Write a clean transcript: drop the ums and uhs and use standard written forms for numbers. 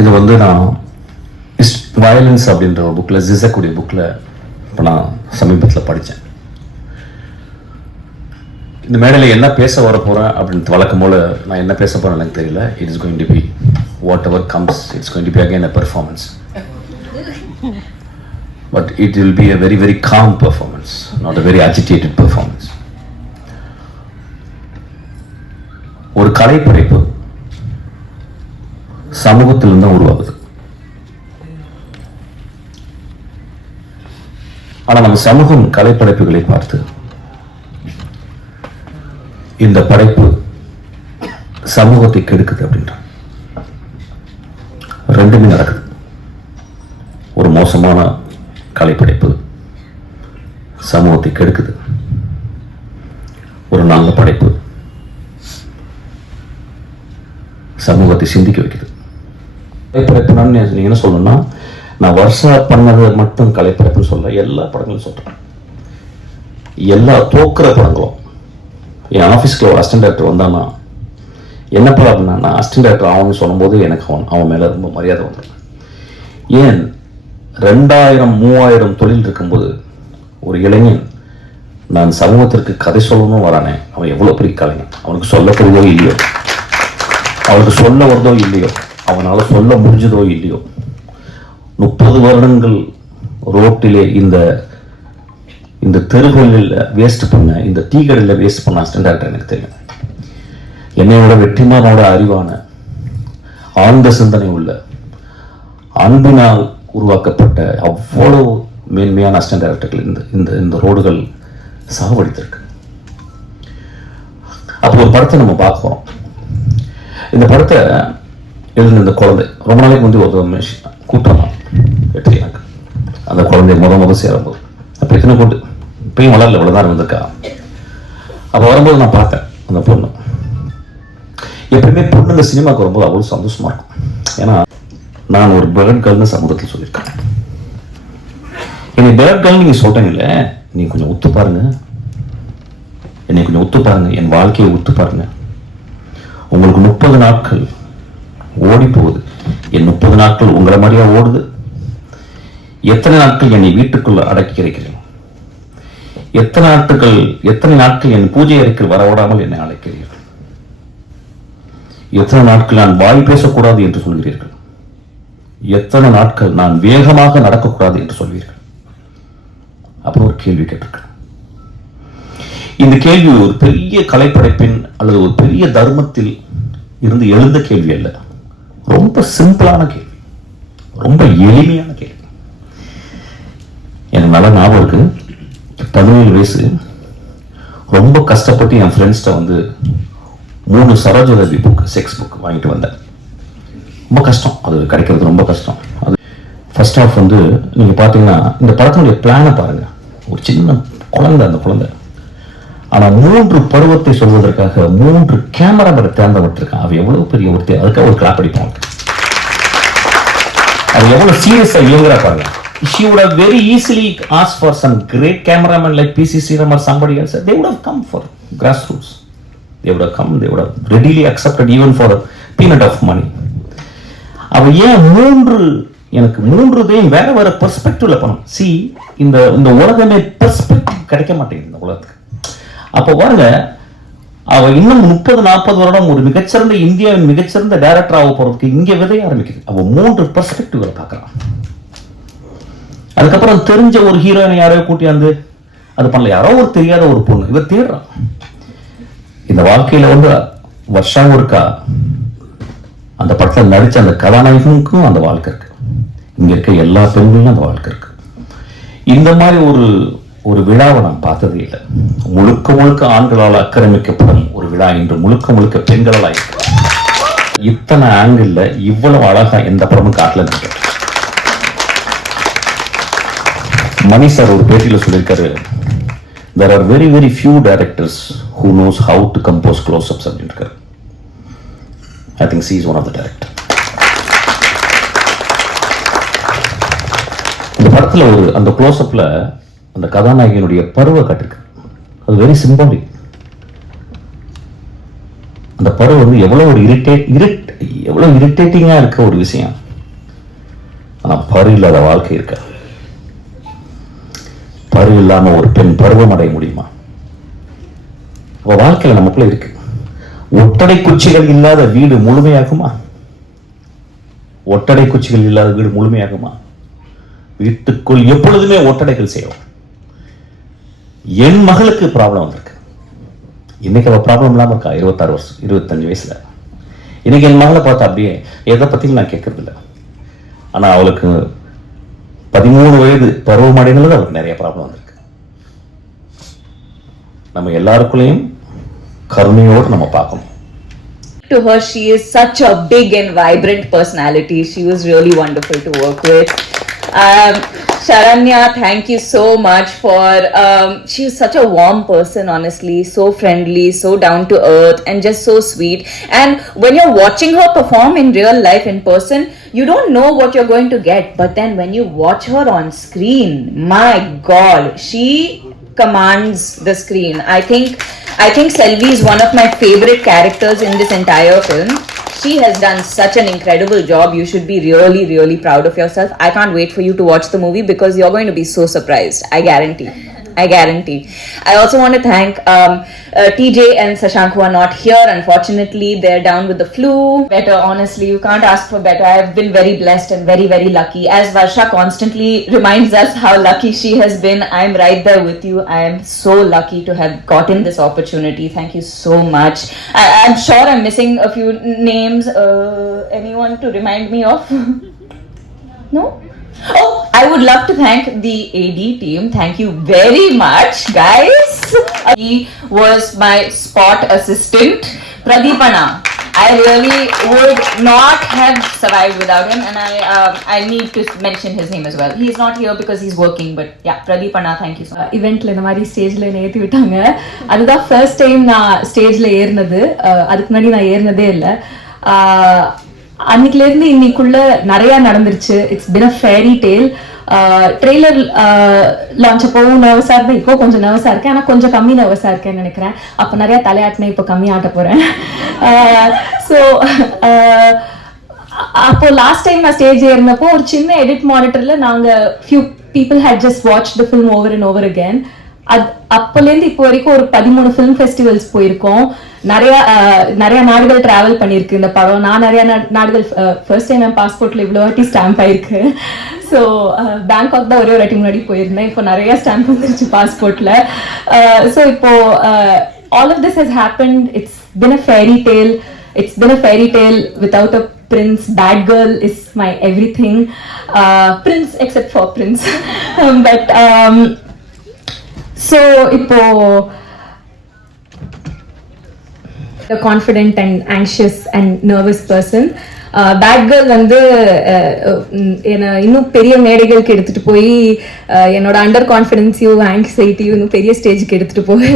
இது வந்து non violence அப்படின்ற ஒரு புக்கில், ஜிசக்குடைய புக்கில் இப்போ நான் சமீபத்தில் படித்தேன். இந்த மேடையில் என்ன பேச வர போகிறேன் அப்படின்னு வழக்கம் போல் நான் என்ன பேச போகிறேன் எனக்கு தெரியல. It is going to be whatever comes, it's going to be again a performance. But it will be a very, very calm performance, not a very agitated performance. ஒரு கலைப்படைப்பு சமூகத்திலிருந்து உருவாகுது. ஆனா நம்ம சமூகம் கலைப்படைப்புகளை பார்த்து இந்த படைப்பு சமூகத்தை கெடுக்குது அப்படின்ற ரெண்டுமே நடக்குது. ஒரு மோசமான கலைப்படைப்பு சமூகத்தை கெடுக்குது, ஒரு நல்ல படைப்பு சமூகத்தை சிந்திக்க வைக்குது. கலைப்படைப்பு நான் நீங்க என்ன சொல்லணும்னா, நான் வருஷா பண்ணது மட்டும் கலைப்படைப்புன்னு சொல்ல, எல்லா படங்களும் சொல்றேன். எல்லா தோக்குற படங்களும். என் ஆஃபீஸ்க்கு ஒரு அசிஸ்டன்ட் டைரக்டர் வந்தான்னா என்ன ப்ராப்ளம்னா, நான் அசிஸ்டன்ட் டைரக்டர் ஆகணும்னு சொல்லும்போது எனக்கு அவன் மேலே ரொம்ப மரியாதை வந்துடும். ஏன் 2000-3000 தொழில் இருக்கும்போது ஒரு இளைஞன் நான் சமூகத்திற்கு கதை சொல்லணும் வரானே, அவன் எவ்வளோ பெரிய கலைஞன். அவனுக்கு சொல்லப்படுவதோ இல்லையோ, அவனுக்கு சொல்ல வருதோ இல்லையோ, அவனால் சொல்ல முடிஞ்சதோ இல்லையோ, 30 வருடங்கள் ரோட்டிலே இந்த தெருகளில் வேஸ்ட் பண்ண, இந்த டீ கடையில் வேஸ்ட் பண்ண அசிஸ்டன்ட் டைரக்டர் எனக்கு தெரியும். என்னையோட வெற்றிமாறனோட அறிவான, ஆழ்ந்த சிந்தனை உள்ள, அன்பினால் உருவாக்கப்பட்ட அவ்வளவு மேன்மையான அசிஸ்டன்ட் டைரக்டர்கள் இந்த ரோடுகள் சாவடித்திருக்கு. அப்போ ஒரு படத்தை நம்ம பார்க்கிறோம். இந்த படத்தை எழுதின இந்த குழந்தை ரொம்ப நாளைக்கு வந்து ஒரு கூட்டம் வெற்றி எனக்கு அந்த குழந்தை முத சேரும்போது அப்போ எத்தனை கூட்டு இப்பயும் வளரல, இவ்வளோதான் இருந்திருக்கா. அப்போ வரும்போது நான் பார்த்தேன் அந்த பொண்ணு. எப்பயுமே பொண்ணு இந்த சினிமாவுக்கு வரும்போது அவ்வளோ சந்தோஷமா இருக்கும். ஏன்னா நான் ஒரு பேர்ட் கேர்ள்னு சமூகத்தில் சொல்லியிருக்கேன். என்னை பேர்ட் கேர்ள் நீங்கள் சொல்கிறீங்களே, நீங்கள் கொஞ்சம் ஒத்து பாருங்க, என்னை கொஞ்சம் ஒத்து பாருங்க, என் வாழ்க்கையை ஒத்து பாருங்க. உங்களுக்கு 30 நாட்கள் ஓடி போகுது, என் 30 நாட்கள் உங்களை மாதிரியா ஓடுது. எத்தனை நாட்கள் என்னை வீட்டுக்குள்ள அடக்கி இருக்கிறீர்கள், எத்தனை நாட்கள் என் பூஜை அறைக்கு வரவிடாமல் என்னை அழைக்கிறீர்கள், எத்தனை நாட்கள் நான் வாய் பேசக்கூடாது என்று சொல்கிறீர்கள், எத்தனை நாட்கள் நான் வேகமாக நடக்கக்கூடாது என்று சொல்வீர்கள். அப்புறம் ஒரு கேள்வி கேட்டிருக்கிறேன். இந்த கேள்வி ஒரு பெரிய கலைப்படைப்பின் அல்லது ஒரு பெரிய தர்மத்தில் இருந்து எழுந்த கேள்வி அல்ல. ரொம்ப சிம்பிளான கேள்வி, ரொம்ப எளிமையான கேள்வி. எனக்கு நல்ல ஞாபகம் இருக்கு. 17 வயசு, ரொம்ப கஷ்டப்பட்டு என் ஃப்ரெண்ட்ஸ்ட வந்து 3 சரோஜரவி புக், செக்ஸ் புக் வாங்கிட்டு வந்தேன். ரொம்ப கஷ்டம், அது கிடைக்கிறது ரொம்ப கஷ்டம். அது ஃபர்ஸ்ட் ஆஃப் வந்து நீங்கள் பார்த்தீங்கன்னா இந்த படத்தினுடைய பிளானை பாருங்கள். ஒரு சின்ன குழந்தை, அந்த குழந்தை ஆனால் 3 பருவத்தை சொல்வதற்காக 3 கேமராமேனை தேர்ந்தப்பட்டிருக்கான். அவ எவ்வளவு பெரிய ஒருத்தர், அதுக்காக ஒரு கிளாப் அடிப்பாங்க. அது எவ்வளவு சீரியஸா இயங்குறா பாருங்க. She would have very easily asked for some great cameraman like P.C. Sriram or somebody else. They would have come for grassroots. They would have come. They would have readily accepted even for a peanut of money. அவ ஏன் 3 எனக்கு 3 வேற பெர்ஸ்பெக்டிவ்ல பண்ணும். C இந்த உலகமே perspective கிடைக்க மாட்டேங்குது இந்த உலகத்துக்கு. அப்போ பாருங்க, அவ இன்னும் 30-40 வருடம் ஒரு மிகச்சிறந்த இந்தியாவின் மிகச்சிறந்த டைரக்டர் ஆக போறதுக்கு இங்க விதைய ஆரம்பிக்குது. அவ 3 பெர்ஸ்பெக்டிவ்ல பார்க்கறான். அதுக்கப்புறம் தெரிஞ்ச ஒரு ஹீரோயினை யாரையோ கூட்டியாந்து அது பண்ணல, யாரோ ஒரு தெரியாத ஒரு பொண்ணு இவர் தேடுறான். இந்த வாழ்க்கையில வந்து வருஷம் ஒருக்கா அந்த படத்தில் நடிச்ச அந்த கதாநாயகனுக்கும் அந்த வாழ்க்கை இருக்கு. இங்க இருக்க எல்லா பெண்களும் அந்த வாழ்க்கை இருக்கு. இந்த மாதிரி ஒரு விழாவை நான் பார்த்ததே இல்லை. முழுக்க ஆண்களால் ஆக்கிரமிக்கப்படும் ஒரு விழா இன்று முழுக்க பெண்களால் ஆயிருக்கு. இத்தனை ஆங்கிள் இவ்வளவு அழகா எந்த படமும் காட்டல. மணி சார் ஒரு பேட்டியில் சொல்லியிருக்காரு, there are very very few directors who knows how to compose close-ups அப்படின்ட்டு. I think she is one of the director. இந்த படத்துல அந்த க்ளோஸ்அப்ல அந்த கதாநாயகனுடைய பருவ காட்டிருக்கு. அது வெரி சிம்பாலிக். அந்த பருவ வந்து எவ்வளவு இரிட்டேட்டிங்கா இருக்க ஒரு விஷயம். ஆனால் பரு இல்லாத வாழ்க்கை இருக்க. பரு இல்லாமல் ஒரு பெண் பருவம் அடைய முடியுமா? அப்போ வாழ்க்கையில் நமக்குள்ள இருக்கு. ஒட்டடை குச்சிகள் இல்லாத வீடு முழுமையாகுமா? ஒட்டடை குச்சிகள் இல்லாத வீடு முழுமையாகுமா? வீட்டுக்குள் எப்பொழுதுமே ஒட்டடைகள் செய்வோம். என் மகளுக்கு ப்ராப்ளம் வந்திருக்கு. இன்னைக்கு அவள் ப்ராப்ளம் இல்லாமல் இருக்கா. 26 வருஷம் 25 வயசுல. இன்னைக்கு என் மகளை பார்த்தா அப்படியே எதை பற்றியும் நான் கேட்கறது இல்லை. ஆனால் அவளுக்கு 13 வயது பருவம் அடைந்தது அவளுக்கு நிறைய ப்ராப்ளம் வந்திருக்கு. நம்ம எல்லாருக்குள்ளேயும் கருணையோடு நம்ம பார்க்கணும். To her, she is such a big and vibrant personality. She was really wonderful to work with. Sharanya, thank you so much for, she is such a warm person, honestly, so friendly, so down to earth and just so sweet. And when you're watching her perform in real life in person, you don't know what you're going to get. But then when you watch her on screen, my God, she commands the screen. I think Selvi is one of my favorite characters in this entire film. She has done such an incredible job. You should be really, really proud of yourself. I can't wait for you to watch the movie because you're going to be so surprised. I guarantee. I also want to thank TJ and Sashank, who are not here. Unfortunately, they're down with the flu. Better, honestly, you can't ask for better. I've been very blessed and very, very lucky. As Varsha constantly reminds us how lucky she has been, I'm right there with you. I am so lucky to have gotten this opportunity. Thank you so much. I'm sure I'm missing a few names. Anyone to remind me of? No? Oh, I would love to thank the AD team. Thank you very much, guys. He was my spot assistant, Pradeepana. I really would not have survived without him, and I need to mention his name as well. He's not here because he's working, but yeah, Pradeepana, thank you so much. Eventல இந்த மாதிரி ஸ்டேஜ்ல ஏத்தி விட்டாங்க. அதுதான் first time நான் ஸ்டேஜ்ல ஏறினது. அதுக்கு முன்னாடி நான் ஏறினதே இல்லை. அன்னைக்குல இருந்து இன்னைக்குள்ள நிறைய நடந்துருச்சு. It's been a fairy tale. Trailer launch அப்பவும் நர்வஸா இருந்தேன், இப்போ கொஞ்சம் நர்வஸா இருக்கேன். ஆனால் கொஞ்சம் கம்மி நர்வஸா இருக்கேன்னு நினைக்கிறேன். அப்போ நிறைய தலையாட்டினேன், இப்போ கம்மி ஆட்ட போறேன். ஸோ அப்போ லாஸ்ட் டைம் நான் ஸ்டேஜ் ஏறினப்போ ஒரு சின்ன எடிட் மானிட்டர்ல நாங்க few people had just watch the film over and over again. அப்போலேருந்து இப்போ வரைக்கும் ஒரு 13 ஃபிலிம் ஃபெஸ்டிவல்ஸ் போயிருக்கோம். நிறைய நாடுகள் டிராவல் பண்ணியிருக்கு இந்த படம். நான் நிறைய நாடுகள் ஃபர்ஸ்ட் டைம் என் பாஸ்போர்ட்ல இவ்வளோ வாட்டி ஸ்டாம்ப் ஆயிருக்கு. ஸோ பேங்காக் தான் ஒரே ஒரு வாட்டி முன்னாடி போயிருந்தேன். இப்போ நிறைய ஸ்டாம்ப் வந்துருச்சு பாஸ்போர்ட்ல. ஸோ இப்போ all of this has happened. It's been a fairy tale without a prince. Bad girl is my everything. Prince except for prince. But so இப்போ a confident and anxious and nervous person. Bad girl வந்து என்னை இன்னும் பெரிய மேடைகளுக்கு எடுத்துட்டு போய் என்னோட under கான்ஃபிடென்ஸையும் ஆங்ஸைட்டியும் இன்னும் பெரிய ஸ்டேஜுக்கு எடுத்துட்டு போய்